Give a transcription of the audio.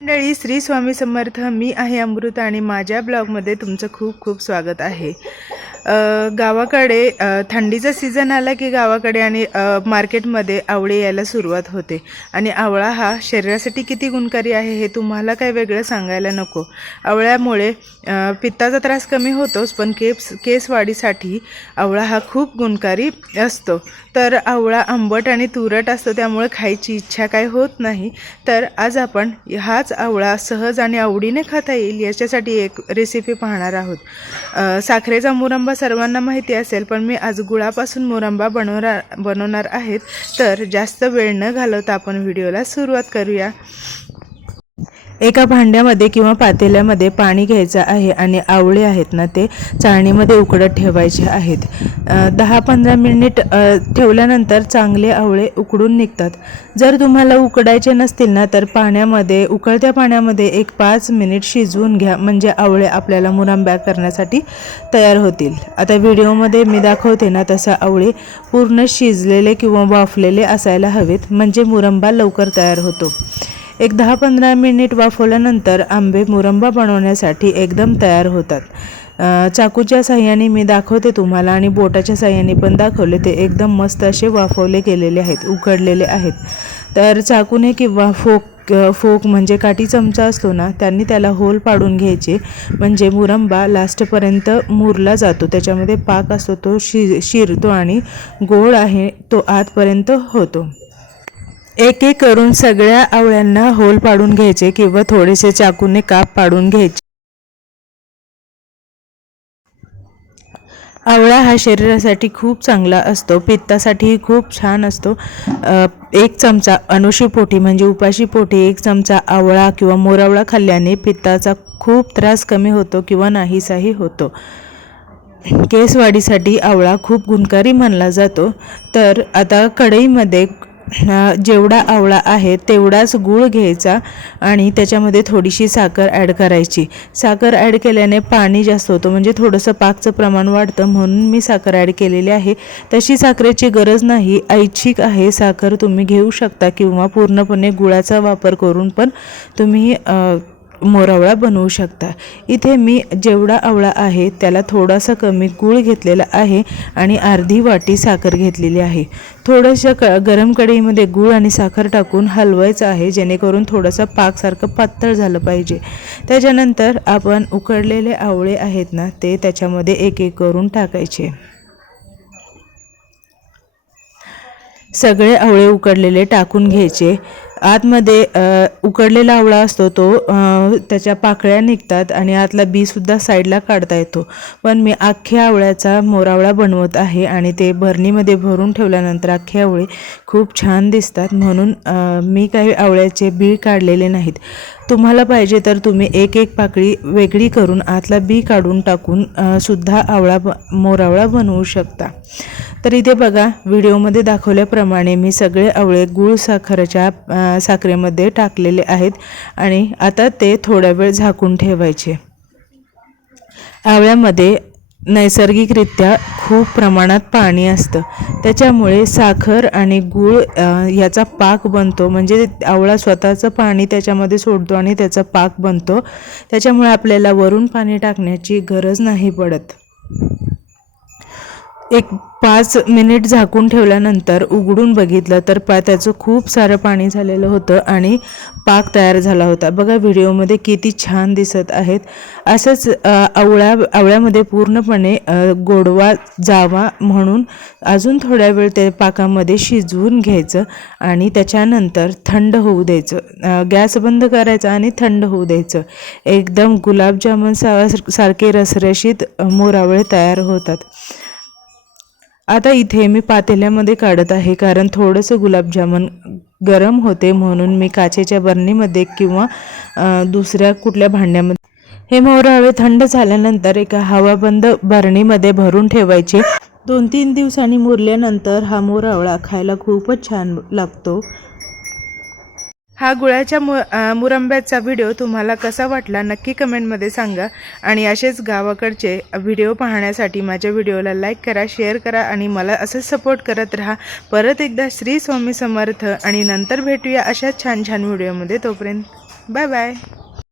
मंडळी श्री स्वामी समर्थ मी आहे अमृता आणि माझ्या ब्लॉगमध्ये तुमचं खूप खूप स्वागत आहे. गावाकडे थंडीचा सीझन आला की गावाकडे आणि मार्केटमध्ये आवळे यायला सुरुवात होते. आणि आवळा हा शरीरासाठी किती गुणकारी आहे हे तुम्हाला काय वेगळं सांगायला नको. आवळ्यामुळे पित्ताचा त्रास कमी होतोच पण केस केस वाढीसाठी आवळा हा खूप गुणकारी असतो. तर आवळा आंबट आणि तुरट असतो त्यामुळे खायची इच्छा काय होत नाही. तर आज आपण हाच आवळा सहज आणि आवडीने खाता येईल याच्यासाठी एक रेसिपी पाहणार आहोत. साखरेचा मुरंबा सर्वांना माहिती असेल पण मी आज गुळापासून मुरंबा बनवणार बनवणार आहेत. तर जास्त वेळ न घालवता आपण व्हिडिओला सुरुवात करूया. एका भांड्यामध्ये किंवा पातेल्यामध्ये पाणी घ्यायचं आहे आणि आवळे आहेत ना ते चाळणीमध्ये उकडत ठेवायचे आहेत. दहा पंधरा मिनिट ठेवल्यानंतर चांगले आवळे उकडून निघतात. जर तुम्हाला उकडायचे नसतील ना तर पाण्यामध्ये उकळत्या पाण्यामध्ये एक पाच मिनिट शिजवून घ्या. म्हणजे आवळे आपल्याला मुरंब्या करण्यासाठी तयार होतील. आता व्हिडिओमध्ये मी दाखवते ना तसं आवळे पूर्ण शिजलेले किंवा वाफलेले असायला हवेत. म्हणजे मुरंबा लवकर तयार होतो. एक दहा पंधरा मिनिट वाफवल्यानंतर आंबे मुरंबा बनवण्यासाठी एकदम तयार होतात. चाकूच्या साह्याने मी दाखवते तुम्हाला आणि बोटाच्या साह्याने पण दाखवले. ते एकदम मस्त असे वाफवले गेलेले आहेत उकडलेले आहेत. तर चाकूने किंवा फोक फोक म्हणजे काठी चमचा असतो ना त्यांनी त्याला होल पाडून घ्यायचे. म्हणजे मुरंबा लास्टपर्यंत मुरला जातो. त्याच्यामध्ये पाक असतो तो शि शिरतो आणि गोड आहे तो आतपर्यंत होतो. एक एक करून सगळ्या आवळ्यांना होल पाडून घ्यायचे किंवा थोडेसे चाकूने काप पाडून घ्यायचे. आवळा हा शरीरासाठी खूप चांगला असतो पित्तासाठीही खूप छान असतो. एक चमचा अनुशीपोटी म्हणजे उपाशी पोटी एक चमचा आवळा किंवा मोरावळा खाल्ल्याने पित्ताचा खूप त्रास कमी होतो किंवा नाहीसाही होतो. केस वाढीसाठी आवळा खूप गुणकारी मानला जातो. तर आता कढईमध्ये जेवढा आवळा आहे तेवढाच गूळ घ्यायचा आणि त्याच्यामध्ये थोडीशी साखर ॲड करायची. साखर ॲड केल्याने पाणी जास्त होतं. म्हणजे थोडंसं पाकचं प्रमाण वाढतं म्हणून मी साखर ॲड केलेली आहे. तशी साखरेची गरज नाही. ऐच्छिक आहे. साखर तुम्ही घेऊ शकता किंवा पूर्णपणे गुळाचा वापर करून पण तुम्ही मोरावळा बनवू शकता. इथे मी जेवढा आवळा आहे त्याला थोडासा कमी गूळ घेतलेला आहे आणि अर्धी वाटी साखर घेतलेली आहे. थोडंसं क गरम कढईमध्ये गूळ आणि साखर टाकून हलवायचं आहे जेणेकरून थोडंसं पाकसारखं पातळ झालं पाहिजे. त्याच्यानंतर आपण उकडलेले आवळे आहेत ना ते त्याच्यामध्ये एक एक करून टाकायचे. सगळे आवळे उकडलेले टाकून घ्यायचे. आतमध्ये उकडलेला आवळा असतो तो त्याच्या पाकळ्या निघतात आणि आतला बीसुद्धा साईडला काढता येतो. पण मी अख्ख्या आवळ्याचा मोरावळा बनवत आहे आणि ते भरणीमध्ये भरून ठेवल्यानंतर अख्खे आवळे खूप छान दिसतात. म्हणून मी काही आवळ्याचे बी काढलेले नाहीत. तुम्हाला पाहिजे तर तुम्ही एक एक पाकळी वेगळी करून आतला बी काढून टाकून सुद्धा आवळा ब मोरावळा बनवू शकता. तर इथे बघा व्हिडिओमध्ये दाखवल्याप्रमाणे मी सगळे आवळे गूळ साखरेच्या साखरेमध्ये टाकलेले आहेत आणि आता ते थोडा वेळ झाकून ठेवायचे. आवळ्यामध्ये नैसर्गिकरित्या खूप प्रमाणात पाणी असतं. त्याच्यामुळे साखर आणि गूळ याचा पाक बनतो. म्हणजे आवळा स्वतःचं पाणी त्याच्यामध्ये सोडतो आणि त्याचा पाक बनतो. त्याच्यामुळे आपल्याला वरून पाणी टाकण्याची गरज नाही पडत. एक पाच मिनिट झाकून ठेवल्यानंतर उघडून बघितलं तर पा त्याचं खूप सारं पाणी झालेलं होतं आणि पाक तयार झाला होता. बघा व्हिडिओमध्ये किती छान दिसत आहेत. असंच आवळ्या आवळ्यामध्ये पूर्णपणे गोडवा जावा म्हणून अजून थोड्या वेळ ते पाकामध्ये शिजवून घ्यायचं आणि त्याच्यानंतर थंड होऊ द्यायचं. गॅस बंद करायचा आणि थंड होऊ द्यायचं. एकदम गुलाबजामुन सा सारखे रसरशीत मोरावळे तयार होतात. आता इथे मी पातेल्यामध्ये काढत आहे कारण थोडंसं गुलाबजामुन गरम होते म्हणून मी काचेच्या बरणीमध्ये किंवा दुसऱ्या कुठल्या भांड्यामध्ये हे मोरावळे थंड झाल्यानंतर एका हवाबंद बरणीमध्ये भरून ठेवायचे. दोन तीन दिवसांनी मुरल्यानंतर हा मोरावळा खायला खूपच छान लागतो. हा गुळाच्या मु मुरंब्याचा व्हिडिओ तुम्हाला कसा वाटला नक्की कमेंटमध्ये सांगा. आणि असेच गावाकडचे व्हिडिओ पाहण्यासाठी माझ्या व्हिडिओला लाईक करा शेअर करा आणि मला असंच सपोर्ट करत राहा. परत एकदा श्री स्वामी समर्थ आणि नंतर भेटूया अशाच छान छान व्हिडिओमध्ये. तोपर्यंत बाय बाय